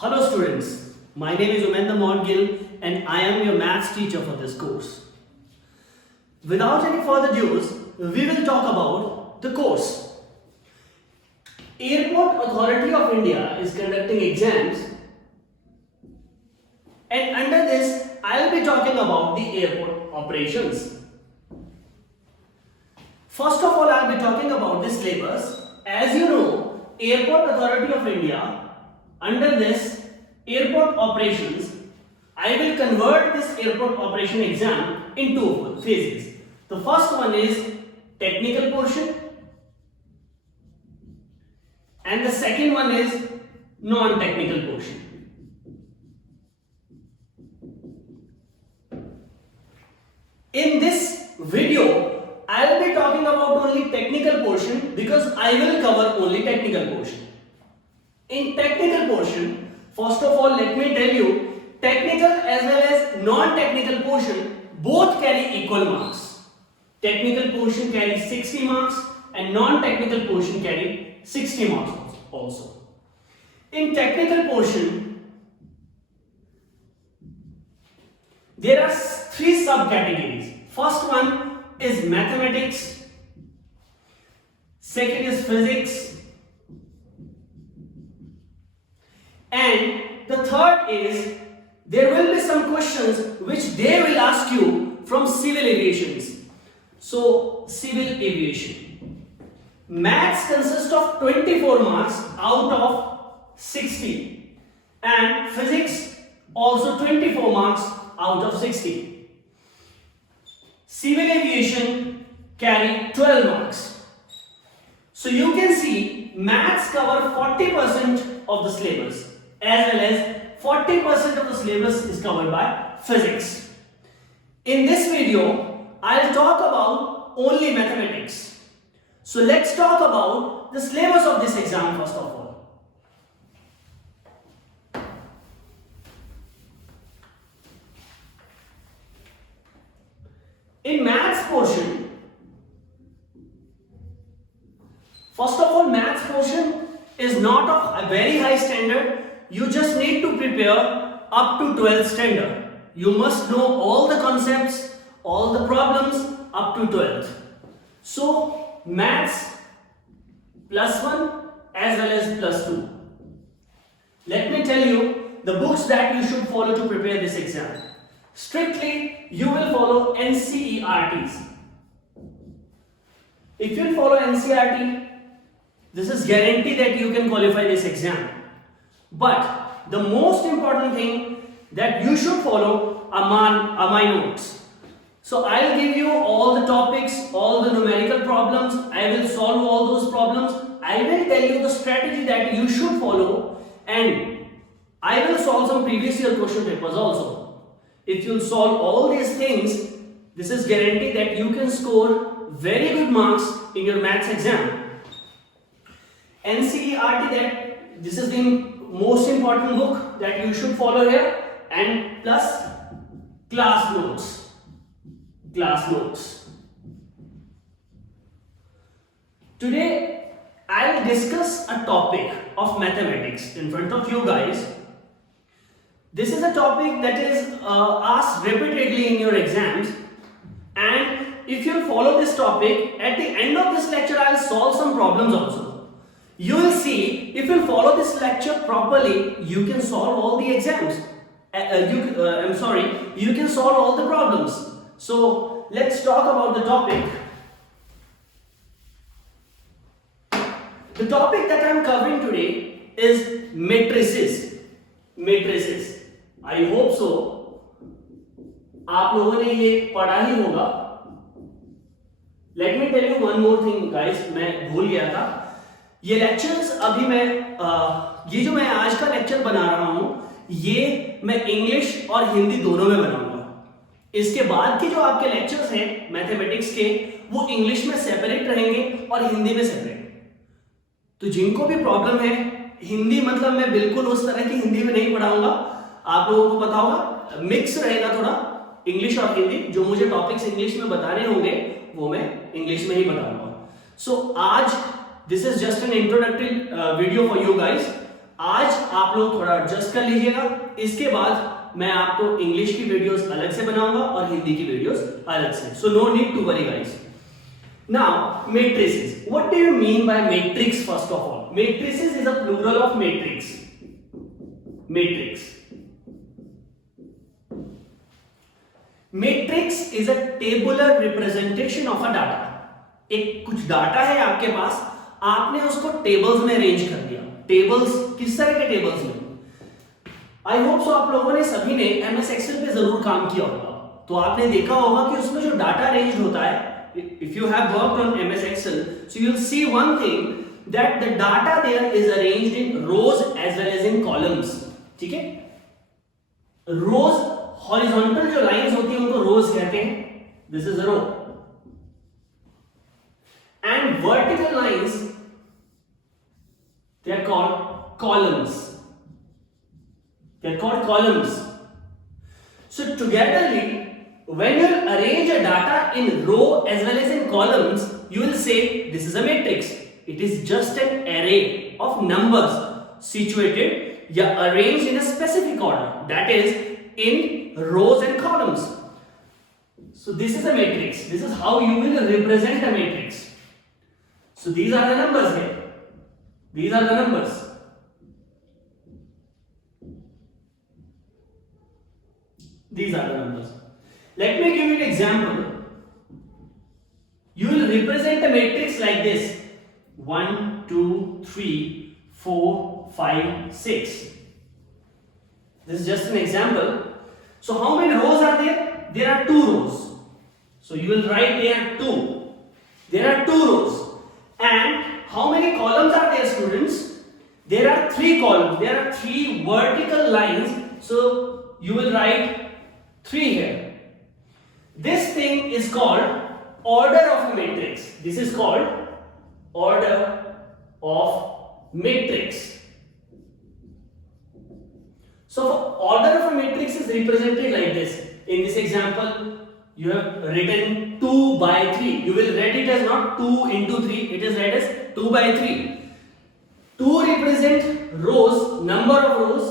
Hello students, my name is Umendra Morgil and I am your maths teacher for this course. Without any further ado, we will talk about the course. Airport Authority of India is conducting exams, and under this I will be talking about the airport operations. First of all, I will be talking about the syllabus. As you know, Airport Authority of India, under this airport operations, I will convert this airport operation exam in two phases. The first one is technical portion and the second one is non-technical portion. In this video, I will be talking about only technical portion because I will cover only technical portion. In technical portion, first of all, let me tell you, technical as well as non-technical portion both carry equal marks. Technical portion carries 60 marks and non-technical portion carry 60 marks also. In technical portion, there are three subcategories. First one is mathematics, second is physics, and the third is there will be some questions which they will ask you from civil aviations. So, civil aviation. Maths consists of 24 marks out of 60 and physics also 24 marks out of 60. Civil aviation carry 12 marks. So you can see maths cover 40% of the syllabus as well as 40% of the syllabus is covered by physics. In this video, I'll talk about only mathematics. So let's talk about the syllabus of this exam first of all. In maths portion, first of all, maths portion is not of a very high standard. You just need to prepare up to 12th standard. You must know all the concepts, all the problems up to 12th. So, maths +1 as well as +2. Let me tell you the books that you should follow to prepare this exam. Strictly, you will follow NCERTs. If you follow NCERT, this is guarantee that you can qualify this exam. But the most important thing that you should follow are my notes. So I'll give you all the topics, all the numerical problems. I will solve all those problems. I will tell you the strategy that you should follow, and I will solve some previous year question papers also. If you solve all these things, this is guarantee that you can score very good marks in your maths exam. NCERT, that this is the most important book that you should follow here, and plus class notes. Today I'll discuss a topic of mathematics in front of you guys. This is a topic that is asked repeatedly in your exams, and if you follow this topic, at the end of this lecture I'll solve some problems also. You will see, if you follow this lecture properly, you can solve all the exams. You can solve all the problems. So let's talk about the topic. The topic that I am covering today is matrices. I hope so. आप लोगों ने ये पढ़ा ही होगा. Let me tell you one more thing, guys. मैं भूल गया था. ये लेक्चर्स अभी ये जो मैं आज का लेक्चर बना रहा हूं, ये मैं इंग्लिश और हिंदी दोनों में बनाऊंगा. इसके बाद के जो आपके लेक्चर्स हैं मैथमेटिक्स के, वो इंग्लिश में सेपरेट रहेंगे और हिंदी में सेपरेट. तो जिनको भी प्रॉब्लम है हिंदी, मतलब मैं बिल्कुल उस तरह की हिंदी में नहीं पढ़ाऊंगा. आप लोगों को पता होगा मिक्स रहेगा थोड़ा इंग्लिश और हिंदी. जो मुझे टॉपिक्स इंग्लिश में बताने होंगे वो मैं इंग्लिश में ही बताऊंगा. सो आज this is just an introductory video for you guys. आज आप लोग थोड़ा एडजस्ट कर लीजिएगा, इसके बाद मैं आपको इंग्लिश की वीडियोस अलग से बनाऊंगा और हिंदी की वीडियोस अलग से. So no need to worry guys. Now, matrices. What do you mean by matrix first of all? Matrices is a plural of matrix. Matrix. Matrix is a tabular representation of a data. एक कुछ data है आपके पास, आपने उसको tables में arrange कर दिया. Tables किस तरह के टेबल्स में? आई होप सो आप लोगों ने सभी ने एमएस एक्सेल पे जरूर काम किया होगा. तो आपने देखा होगा कि उसमें जो डाटा अरेंज होता है, if you have worked on MS Excel, so you'll see one thing that the data there is arranged in rows as well as in columns. ठीक है? Rows, horizontal जो lines होती हैं उनको rows कहते हैं. This is a row. And vertical lines, they are called columns. They are called columns. So togetherly, when you arrange a data in row as well as in columns, you will say this is a matrix. It is just an array of numbers situated या arranged in a specific order, that is in rows and columns. So this is a matrix. This is how you will represent a matrix. So these are the numbers here. These are the numbers. These are the numbers. Let me give you an example. You will represent a matrix like this: 1, 2, 3, 4, 5, 6. This is just an example. So how many rows are there? There are 2 rows. So you will write there 2. There are 2 rows. And how many columns are there, students? There are 3 columns. There are 3 vertical lines. So you will write 3 here. This thing is called order of a matrix. This is called order of matrix. So order of a matrix is represented like this. In this example, you have written 2 by 3. You will read it as not 2 into 3. It is read as 2 by 3. 2 represent rows, number of rows,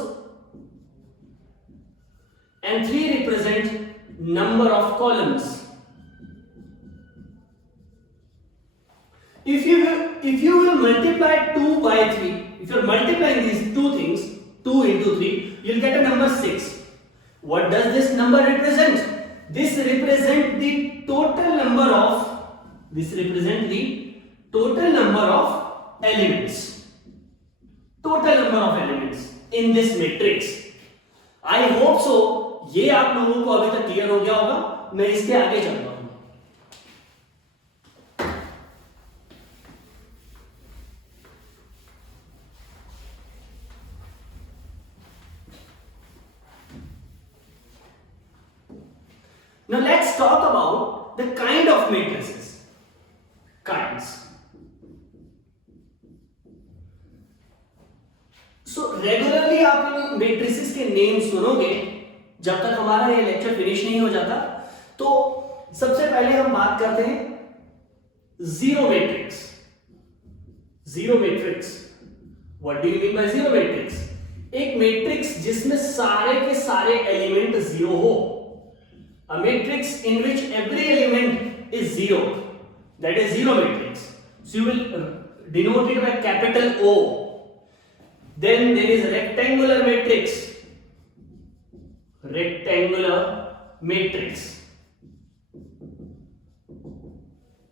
and 3 represent number of columns. If you will multiply 2 by 3, if you are multiplying these two things, 2 into 3, you will get a number 6. What does this number represent? This represents the total number of elements. Total number of elements in this matrix. I hope so. ये आप लोगों को अभी तक clear हो गया होगा. मैं इसके आगे चलता हूं. Now let's talk about the kind of matrices. Kinds. So regularly आप लोग matrices के names सुनोगे. जब तक हमारा ये लेक्चर फिनिश नहीं हो जाता. तो सबसे पहले हम बात करते हैं zero matrix. Zero matrix. What do you mean by zero matrix? एक मैट्रिक्स जिसमें सारे के सारे एलिमेंट जीरो हो. A matrix in which every element is zero, that is zero matrix. So you will denote it by capital O. Then there is rectangular matrix. Rectangular matrix.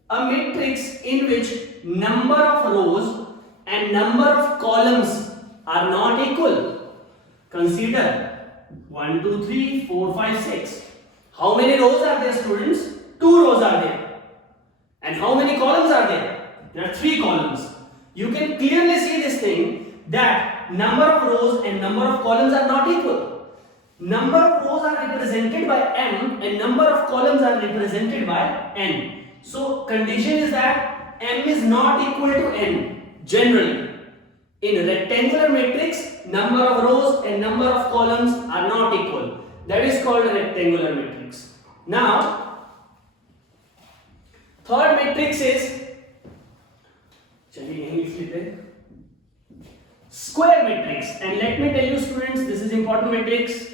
A matrix in which number of rows and number of columns are not equal. Consider 1, 2, 3, 4, 5, 6. How many rows are there, students? 2 rows are there. And how many columns are there? There are 3 columns. You can clearly see this thing that number of rows and number of columns are not equal. Number of rows are represented by m and number of columns are represented by n. So condition is that m is not equal to n generally. In rectangular matrix, number of rows and number of columns are not equal. That is called a rectangular matrix. Now, third matrix is, चलिए यहीं लिख लेते हैं, square matrix. And let me tell you students, this is important matrix.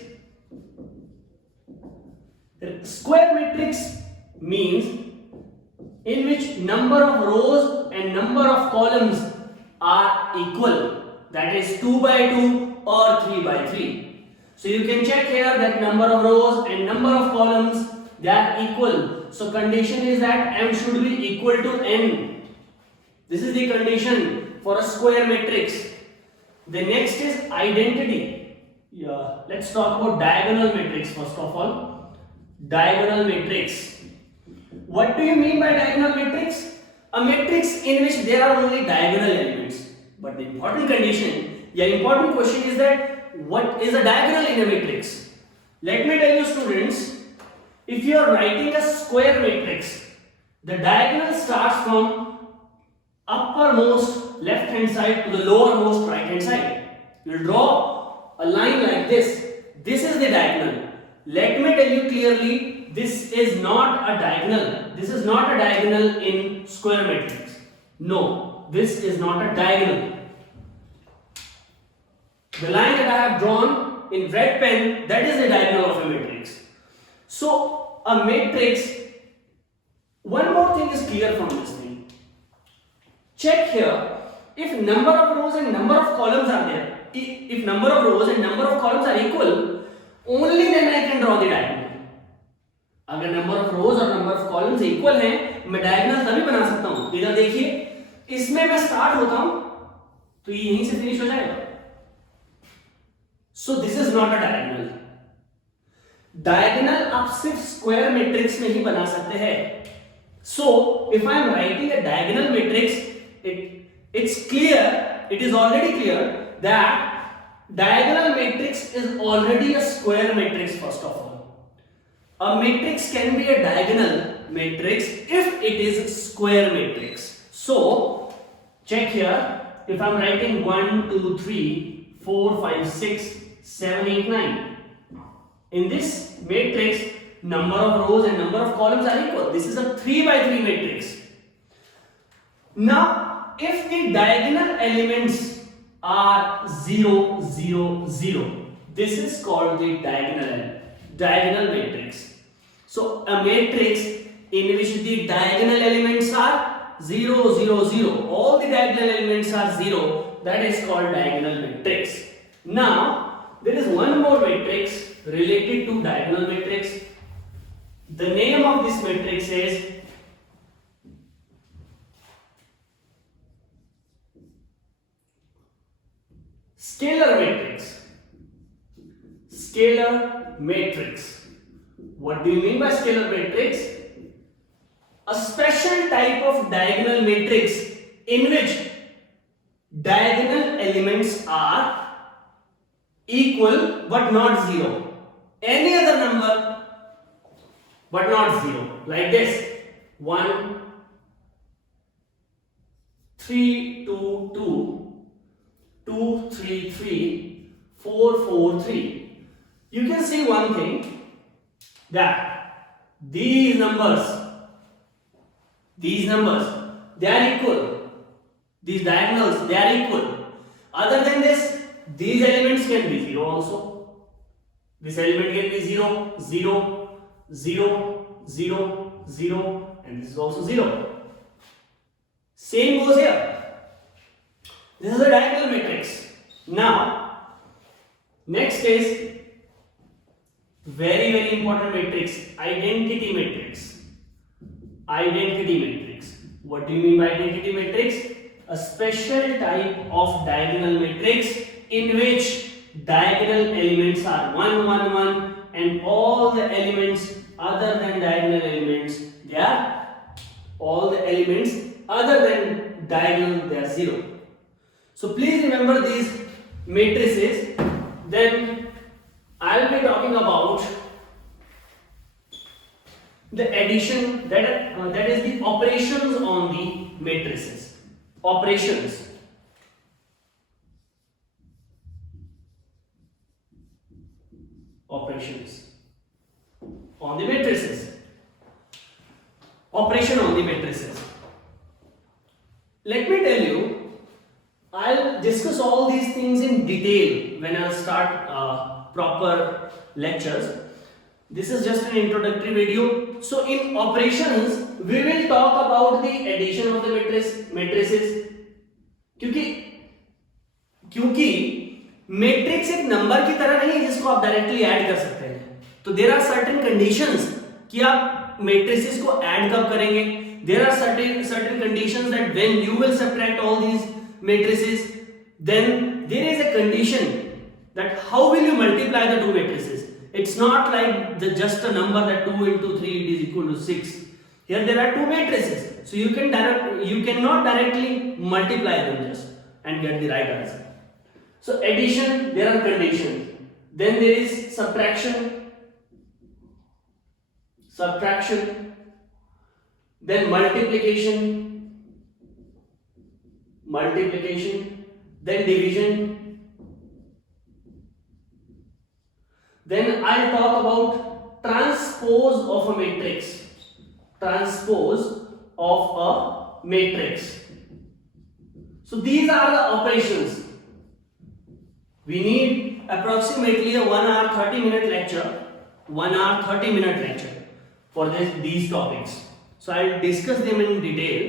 Square matrix means in which number of rows and number of columns are equal, that is 2 by 2 or 3 by 3. So you can check here that number of rows and number of columns, they are equal. So condition is that m should be equal to n. This is the condition for a square matrix. The next is identity. Yeah, let's talk about diagonal matrix first of all. Diagonal matrix. What do you mean by diagonal matrix? A matrix in which there are only diagonal elements. But the important condition, important question is that what is a diagonal in a matrix? Let me tell you students, if you are writing a square matrix, the diagonal starts from uppermost left hand side to the lowermost right hand side. You will draw a line like this. This is the diagonal. Let me tell you clearly, this is not a diagonal. This is not a diagonal in square matrix. No, this is not a diagonal. The line that I have drawn in red pen, that is the diagonal of a matrix. So, a matrix, one more thing is clear from this thing. Check here, if number of rows and number of columns are there, if number of rows and number of columns are equal, only then I can draw the diagonal. अगर number of रोज और number of columns equal हैं, मैं diagonal तभी बना सकता हूं. इधर देखिए, इसमें मैं स्टार्ट होता हूं तो ये यहीं से फिनिश हो जाएगा. So this is not a diagonal. Diagonal आप सिर्फ स्क्वायर मैट्रिक्स में ही बना सकते हैं. So if I am writing a diagonal matrix, it's clear, it is already clear that diagonal matrix is already a square matrix first of all. A matrix can be a diagonal matrix if it is a square matrix. So, check here, if I am writing 1, 2, 3, 4, 5, 6, 7, 8, 9. In this matrix, number of rows and number of columns are equal. This is a 3 by 3 matrix. Now, if the diagonal elements are 0, 0, 0, this is called the diagonal matrix. So a matrix in which the diagonal elements are 0, 0, 0, all the diagonal elements are 0, that is called diagonal matrix. Now there is one more matrix related to diagonal matrix. The name of this matrix is scalar matrix. Scalar matrix. What do you mean by scalar matrix? A special type of diagonal matrix in which diagonal elements are equal but not 0. Any other number but not 0. Like this. 1, 3, 2, 2, 2, 3, 3, 4, 4, 3. You can see one thing, that these numbers, they are equal. These diagonals, they are equal. Other than this, these elements can be 0 also. This element can be 0, 0, 0, 0, 0, and this is also 0. Same goes here. This is a diagonal matrix. Now, next is very important matrix, identity matrix. Identity matrix. What do you mean by identity matrix? A special type of diagonal matrix in which diagonal elements are 1, 1, 1, and all the elements other than diagonal elements, they are all the elements other than diagonal, they are 0. So please remember these matrices. Then I will be talking about the addition, that is the operations on the matrices. Operations. Operations on the matrices. Operation on the matrices. Let me tell you, I'll discuss all these things when I'll start proper lectures. This is just an introductory video. So in operations, we will talk about the addition of the matrices. क्योंकि matrix एक number की तरह नहीं है जिसको आप directly add कर सकते हैं. तो देयर आर सर्टेन कंडीशंस कि आप मैट्रिसेस को ऐड कब करेंगे. There are certain conditions that when you will subtract all these matrices, then there is a condition that how will you multiply the two matrices. It's not like just a number that 2 into 3 is equal to 6. Here there are two matrices, so you cannot directly multiply them just and get the right answer. So addition, there are conditions. Then there is subtraction. Then multiplication. Then division. Then I'll talk about transpose of a matrix. So these are the operations. We need approximately a 1 hour 30-minute lecture. 1 hour 30-minute lecture for these topics. So I'll discuss them in detail.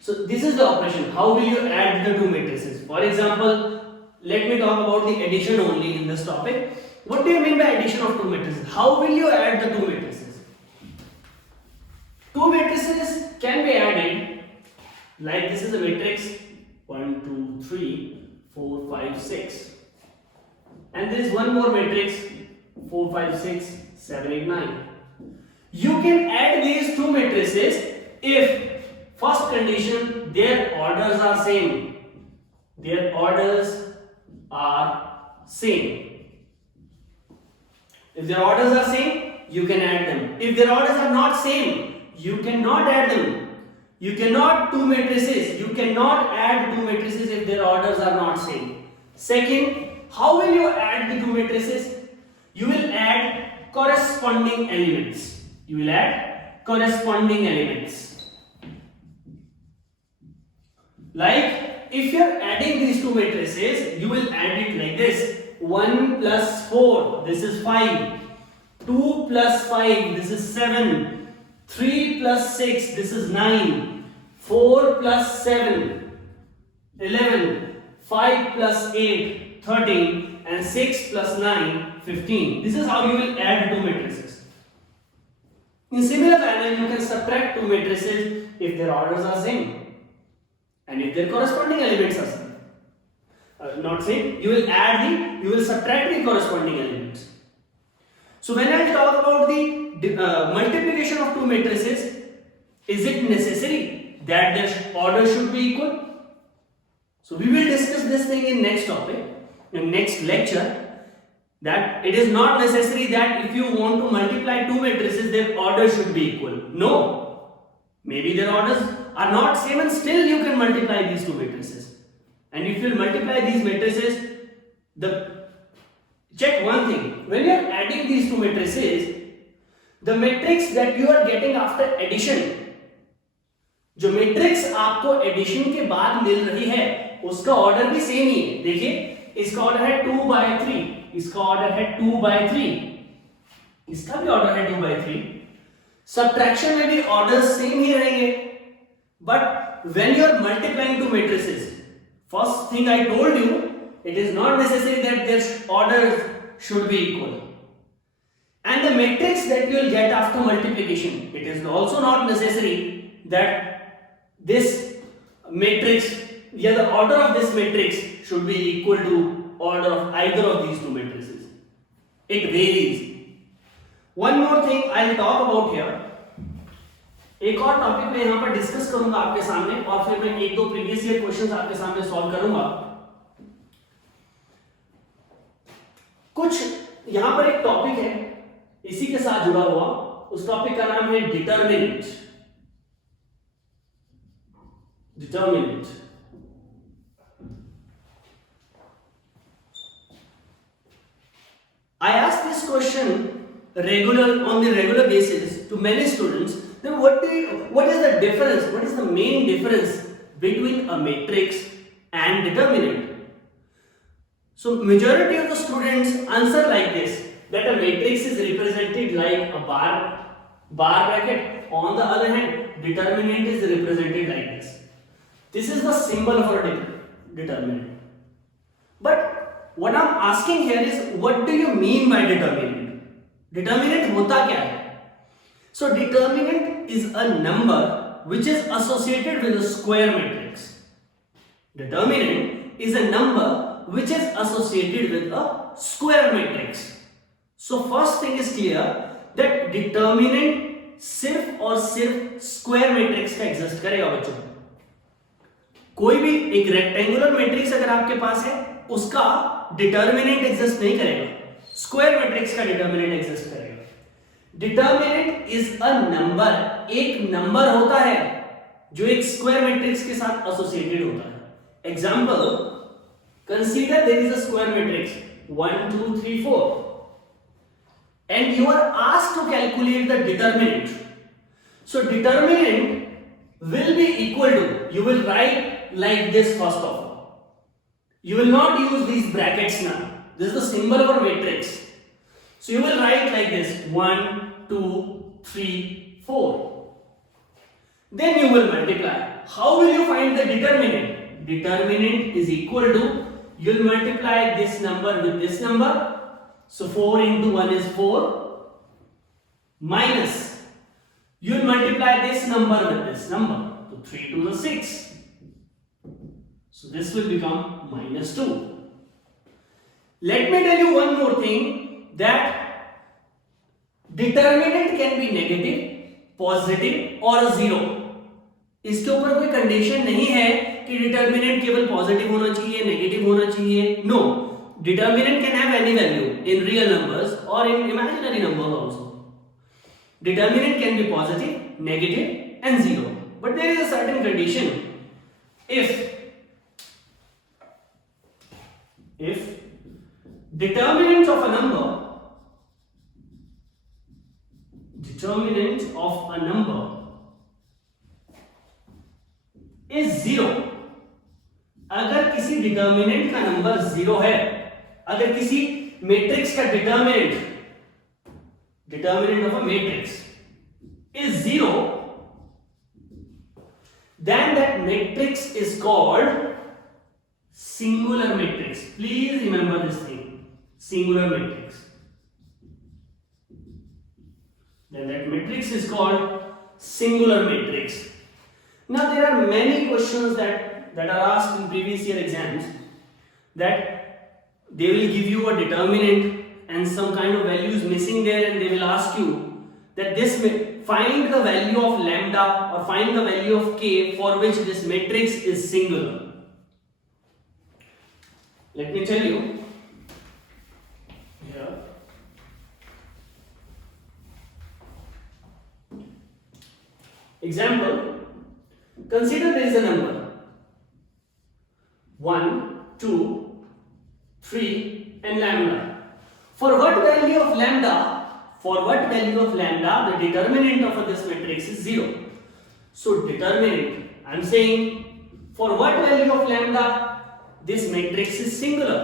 So this is the operation. How will you add the two matrices? For example, let me talk about the addition only in this topic. What do you mean by addition of two matrices? How will you add the two matrices? Two matrices can be added like this is a matrix 1, 2, 3, 4, 5, 6. And there is one more matrix 4, 5, 6, 7, 8, 9. You can add these two matrices if first condition their orders are same. Their orders are same. If their orders are same, you can add them. If their orders are not same, you cannot add them. You cannot two matrices. You cannot add two matrices if their orders are not same. Second, how will you add the two matrices? You will add corresponding elements. Like if you are adding these two matrices, you will add it like this. 1 plus 4, this is 5. 2 plus 5, this is 7. 3 plus 6, this is 9. 4 plus 7, 11. 5 plus 8, 13. And 6 plus 9, 15. This is how you will add two matrices. In similar manner, you can subtract two matrices if their orders are same and if their corresponding elements are same. Not same, you will subtract the corresponding elements. So when I talk about the multiplication of two matrices, is it necessary that their order should be equal? So we will discuss this thing in next topic, in next lecture, that it is not necessary that if you want to multiply two matrices, their order should be equal. No, maybe their orders are not same and still you can multiply these two matrices. And if you multiply these matrices, check one thing. When you are adding these two matrices, the matrix that you are getting after addition, जो matrix आपको addition के बाद मिल रही है, उसका order भी same ही है. देखिए, इसका order है 2 by 3, इसका order है 2 by 3, इसका भी order है 2 by 3. Subtraction में भी orders same ही रहेंगे. But when you are multiplying two matrices, first thing I told you, it is not necessary that their orders should be equal. And the matrix that you will get after multiplication, it is also not necessary that this matrix, the order of this matrix should be equal to order of either of these two matrices. It varies. One more thing I will talk about here. एक और topic मैं यहां पर discuss करूंगा आपके सामने और फिर मैं एक दो प्रीवियस ईयर क्वेश्चंस आपके सामने सॉल्व करूंगा. कुछ यहां पर एक टॉपिक है इसी के साथ जुड़ा हुआ, उस टॉपिक का नाम है determinant. I ask this question on the regular basis to many students. Then what is the difference? What is the main difference between a matrix and determinant? So majority of the students answer like this, that a matrix is represented like a bar bracket. On the other hand, determinant is represented like this. This is the symbol for determinant. But what I'm asking here is, what do you mean by determinant? Determinant होता क्या है? So determinant is a number which is associated with a square matrix. Determinant is a number which is associated with a square matrix. So first thing is clear that determinant सिर्फ और सिर्फ square matrix का exist करेगा बच्चों। कोई भी एक rectangular matrix अगर आपके पास है उसका डिटर्मिनेंट एग्जिस्ट नहीं करेगा, स्क्वायर मैट्रिक्स का डिटर्मिनेंट एग्जिस्ट करेगा। डिटर्मिनेंट इज अ नंबर, एक नंबर होता है जो एक स्क्वायर मैट्रिक्स के साथ एसोसिएटेड होता है। Example, consider there is a square matrix 1 2 3 4 and you are asked to calculate the determinant. So determinant will be equal to, you will write like this first of all. You will not use these brackets now. This is the symbol of a matrix. So you will write like this 1 2 3 4. Then you will multiply. How will you find the determinant? Determinant is equal to, you will multiply this number with this number. So 4 into 1 is 4 minus, you will multiply this number with this number. So 3 to the 6. So this will become minus 2. Let me tell you one more thing, that determinant can be negative, positive or 0. इसके ऊपर कोई condition नहीं है कि determinant केवल positive होना चाहिए, negative होना चाहिए। No, determinant can have any value in real numbers or in imaginary numbers also. Determinant can be positive, negative and 0. But there is a certain condition. If determinant of a number is 0, अगर किसी determinant का number 0 है, अगर किसी matrix का determinant of a matrix is 0, then that matrix is called singular matrix. Please remember this thing, singular matrix. Then that matrix is called singular matrix. Now there are many questions that are asked in previous year exams, that they will give you a determinant and some kind of values missing there, and they will ask you that find the value of lambda or find the value of k for which this matrix is singular. Let me tell you here. Example, consider there is a number 1 2 3 and lambda. For what value of lambda the determinant of this matrix is 0. So determinant, I am saying, for what value of lambda this matrix is singular.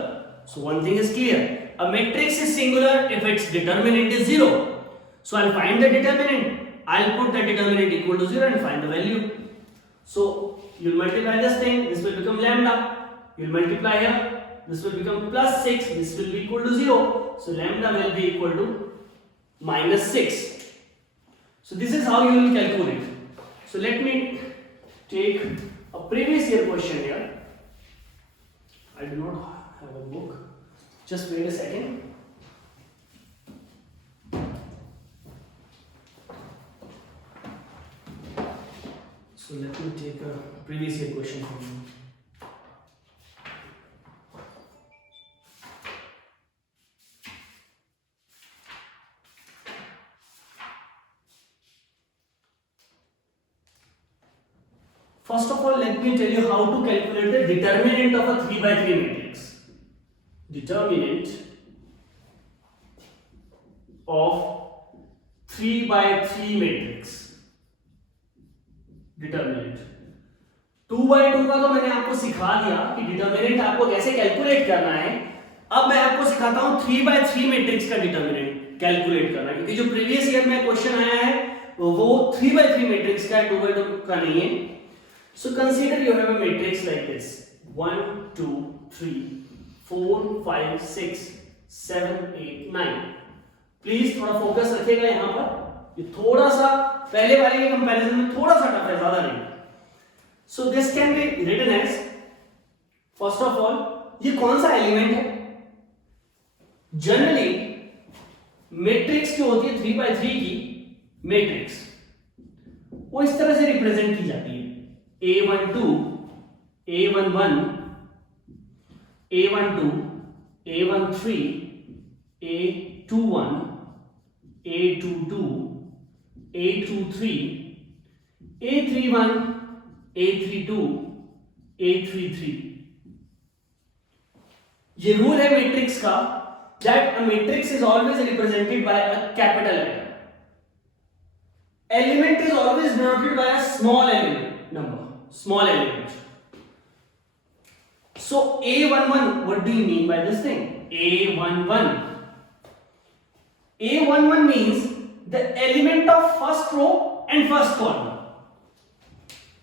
So one thing is clear, a matrix is singular if its determinant is 0. So I'll find the determinant, I'll put the determinant equal to 0 and find the value. So you'll multiply this thing, this will become lambda. You'll multiply here, this will become plus 6, this will be equal to 0. So lambda will be equal to minus 6. So this is how you will calculate. So let me take a previous year question here. I do not have a book. Just wait a second. So let me take a previous year question from you. First of all, let me tell you how to calculate the determinant of a 3 by 3 matrix. Determinant of 3 by 3 matrix. Determinant 2 by 2 का तो मैंने आपको सिखा दिया कि determinant आपको कैसे calculate करना है, अब मैं आपको सिखाता हूं 3x3 मैट्रिक्स का डिटर्मिनेंट कैलकुलेट करना, क्योंकि जो प्रीवियस ईयर में क्वेश्चन आया है वो 3x3 मैट्रिक्स का है, 2x2 का नहीं है. So consider you have a matrix like this 1 2 3 4 5 6 7 8 9. Please थोड़ा फोकस रखिएगा यहां पर, ये थोड़ा सा पहले वाले के कंपैरिजन में थोड़ा सा टफ है, ज्यादा नहीं. So this can be written as, first of all ये कौन सा एलिमेंट है. जनरली मैट्रिक्स जो होती है 3x3 की मैट्रिक्स वो इस तरह से रिप्रेजेंट की जाती है. A12 A11 A12 A13 A21 A22 A23 A31 A32 A33. ये रूल है मैट्रिक्स का that a matrix is always represented by a capital letter. Element is always denoted by a small element number, small element. So A11, what do you mean by this thing? A11. A11 means the element of first row and first column.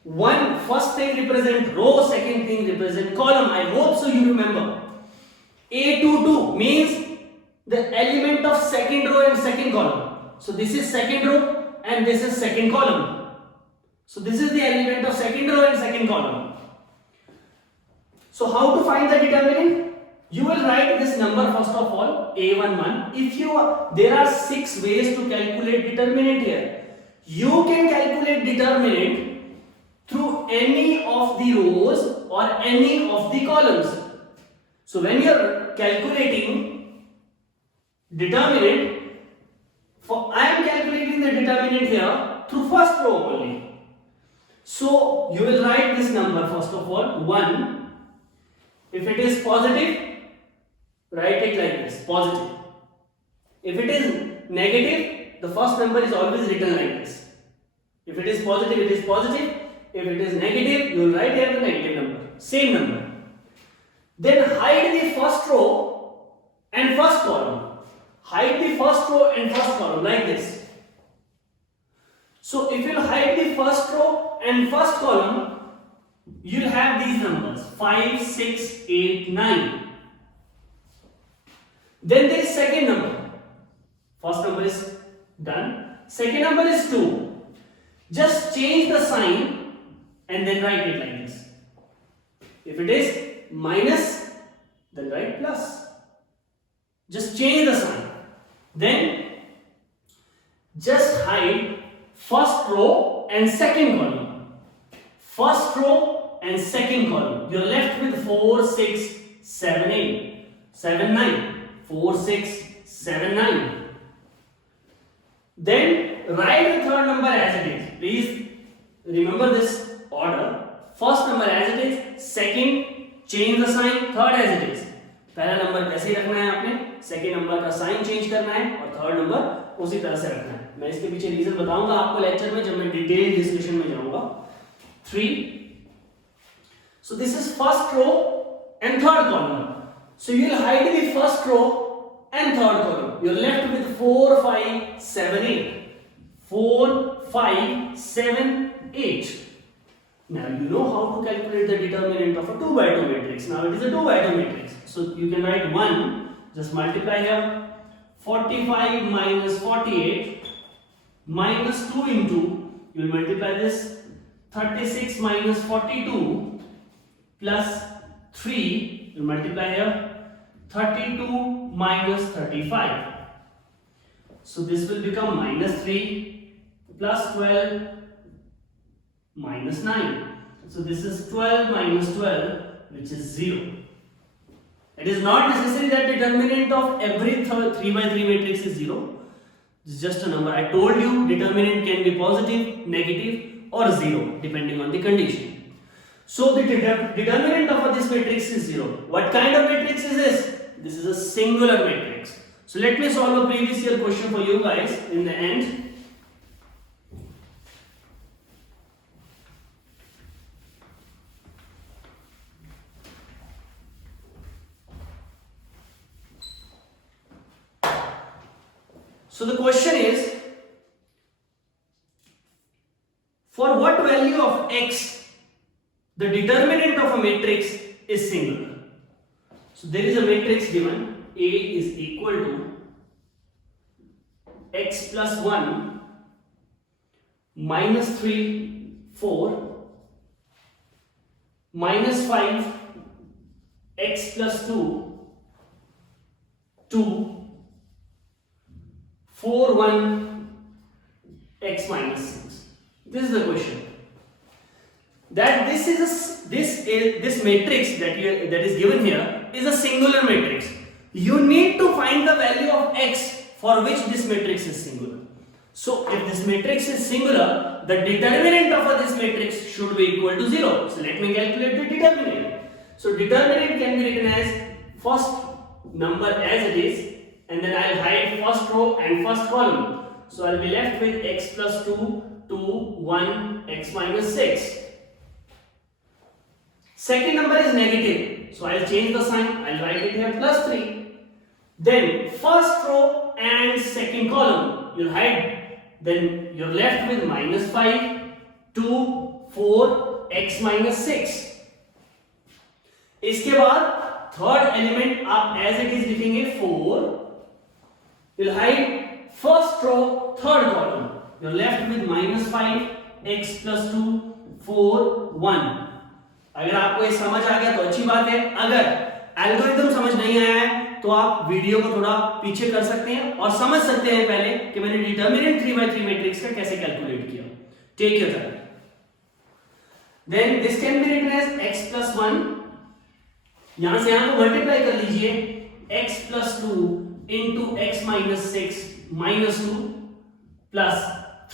One first thing represent row, second thing represent column. I hope so you remember. A22 means the element of second row and second column. So this is second row and this is second column. So this is the element of second row and second column. So how to find the determinant? You will write this number first of all, A11. There are 6 ways to calculate determinant here. You can calculate determinant through any of the rows or any of the columns. So when you are calculating determinant, I am calculating the determinant here through first row only. So you will write this number first of all, 1. If it is positive, write it like this, positive. If it is negative, the first number is always written like this. If it is positive, it is positive. If it is negative, you will write here the negative number, same number. Then hide the first row and first column. Hide the first row and first column like this. So if you hide the first row and first column, you'll have these numbers 5, 6, 8, 9. Then there is second number. First number is done. Second number is 2. Just change the sign and then write it like this. If it is minus, then write plus. Just change the sign. Then just hide first row and second column. First row and second column. You're left with 4, 6, 7, 8, 7, 9. 4, 6, 7, 9. Then write the third number as it is. Please remember this order. First number as it is, second change the sign, third as it is. पहला number वैसे ही रखना है आपने, second number का sign change करना है और third number उसी तरह से रखना है. मैं इसके पीछे रीजन बताऊंगा आपको लेक्चर में जब मैं डिटेल डिस्कशन में जाऊंगा. 3. So this is first row and third column. So you will hide the first row and third column. You are left with 4, 5, 7, 8. 4, 5, 7, 8. Now you know how to calculate the determinant of a 2x2 matrix. Now it is a 2x2 matrix. So you can write 1, just multiply here. 45 minus 48 minus 2 into, you will multiply this. 36 minus 42 plus 3, you will multiply here. 32 minus 35. So this will become minus 3 plus 12 minus 9. So this is 12 minus 12, which is 0. It is not necessary that determinant of every 3x3 matrix is 0. This is just a number. I told you determinant can be positive, negative or 0 depending on the condition. So the determinant of this matrix is 0. What kind of matrix is this? This is a singular matrix. So let me solve a previous year question for you guys in the end. So the question is, for what value of x the determinant of a matrix is singular? So there is a matrix given, A is equal to x plus 1 minus 3 4 minus 5 x plus 2 2 4 1 x minus 6. This is the question. That this matrix that is given here is a singular matrix. You need to find the value of x for which this matrix is singular. So if this matrix is singular, the determinant of this matrix should be equal to 0. So let me calculate the determinant. So determinant can be written as first number as it is, and then I'll hide first row and first column. So I'll be left with x plus 2, 2, 1, x minus 6. Second number is negative. So I'll change the sign. I'll write it here plus 3. Then first row and second column you'll hide. Then you're left with minus 5, 2, 4, x minus 6. इसके बाद third element आप as it is लिखेंगे 4. You'll hide first row, third column. You're left with minus 5, x plus 2, 4, 1. अगर आपको ये समझ आ गया तो अच्छी बात है. अगर एल्गोरिथम समझ नहीं आया है तो आप वीडियो को थोड़ा पीछे कर सकते हैं और समझ सकते हैं पहले कि मैंने डिटरमिनेंट 3x3 मैट्रिक्स का कैसे कैलकुलेट किया. Take your time. Then this can be written as x plus 1. यहां से यहां को मल्टीप्लाई कर लीजिए. x plus 2 into x minus 6 minus 2 plus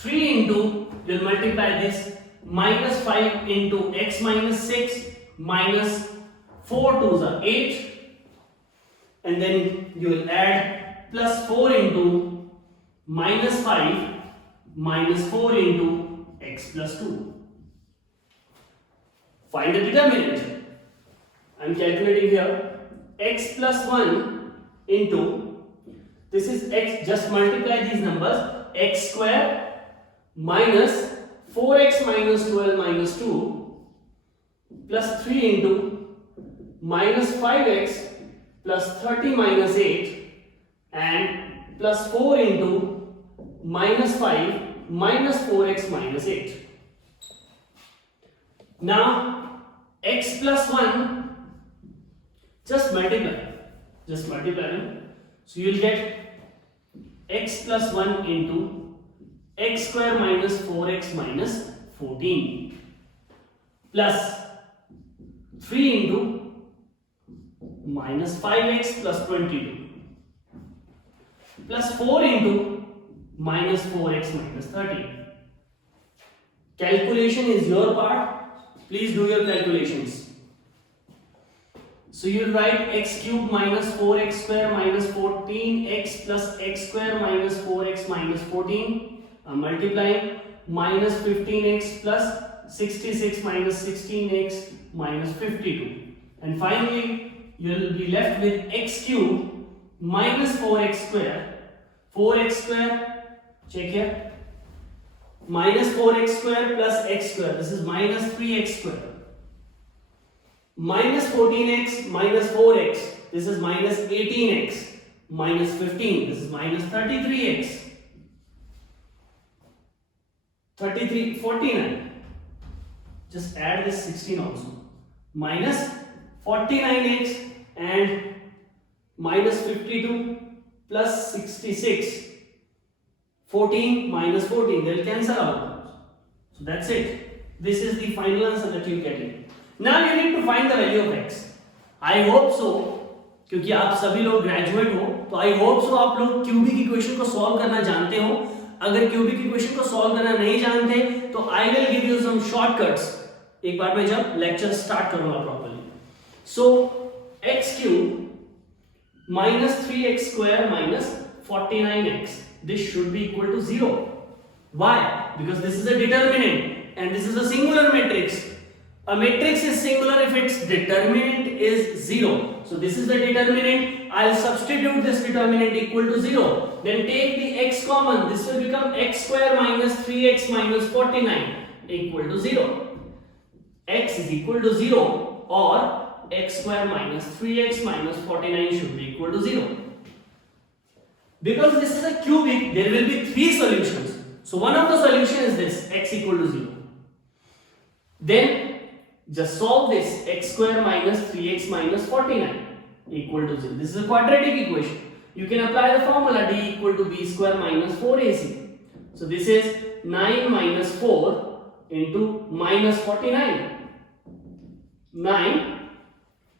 3 into, you'll multiply this, minus 5 into x minus 6 minus 4 2s are 8, and then you will add plus 4 into minus 5 minus 4 into x plus 2. Find the determinant. I am calculating here x plus 1 into, this is x, just multiply these numbers, x square minus 4x minus 12 minus 2 plus 3 into minus 5x plus 30 minus 8 and plus 4 into minus 5 minus 4x minus 8. Now x plus 1, just multiply them. So you will get x plus 1 into x square minus 4x minus 14 plus 3 into minus 5x plus 22 plus 4 into minus 4x minus 30. Calculation is your part. Please do your calculations. So you will write x cube minus 4x square minus 14x plus x square minus 4x minus 14. Multiplying minus 15x plus 66 minus 16x minus 52, and finally you will be left with x cube minus 4x square. 4x square, check here, minus 4x square plus x square, this is minus 3x square, minus 14x minus 4x, this is minus 18x, minus 15, this is minus 33x, 49, just add this 16 also, minus 49x and minus 52 plus 66, 14 minus 14, they will cancel out. So that's it. This is the final answer that you get it. Now you need to find the value of x. I hope so, क्योंकि आप सभी लोग graduate हो तो I hope so आप लोग cubic equation को solve करना जानते हो. अगर क्यूबिक इक्वेशन को सॉल्व करना नहीं जानते तो I will give you some shortcuts एक बार मैं जब लेक्चर स्टार्ट करूंगा properly. So x cube minus 3x square minus 49x, this should be equal to 0. Why? Because this is a determinant and this is a singular matrix. A matrix is singular if its determinant is 0. So this is the determinant. I'll substitute this determinant equal to 0. Then take the x common. This will become x square minus 3x minus 49 equal to 0. X is equal to 0 or x square minus 3x minus 49 should be equal to 0. Because this is a cubic, there will be 3 solutions. So one of the solution is this, x equal to 0. Then just solve this, x square minus 3x minus 49 equal to 0. This is a quadratic equation. You can apply the formula d equal to b square minus 4ac. So this is 9 minus 4 into minus 49. 9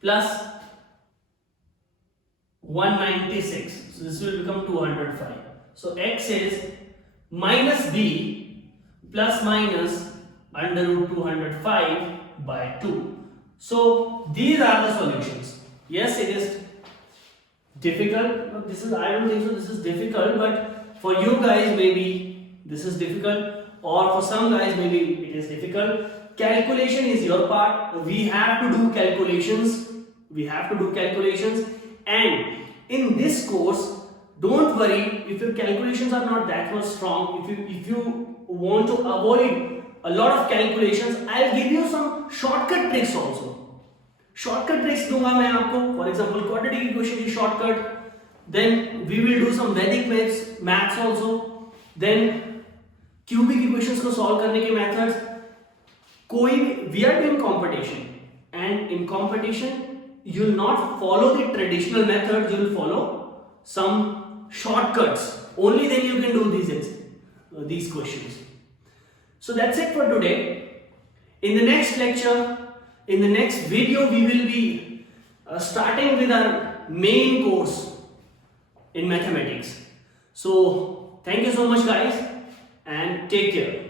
plus 196. So this will become 205. So x is minus b plus minus under root 205 by 2. So these are the solutions. Yes, it is difficult. But this is, I don't think so this is difficult, but for you guys maybe this is difficult, or for some guys maybe it is difficult. Calculation is your part. We have to do calculations. And in this course, don't worry if your calculations are not that much strong. If you want to avoid a lot of calculations, I'll give you some shortcut tricks also. Shortcut tricks दूंगा मैं आपको. For example, quadratic equation is shortcut. Then we will do some Vedic maths also. Then cubic equations को solve करने के methods. We are doing competition, and in competition you will not follow the traditional methods. You will follow some shortcuts. Only then you can do these questions. So that's it for today. In the next lecture, in the next video, we will be starting with our main course in mathematics. So thank you so much guys, and take care.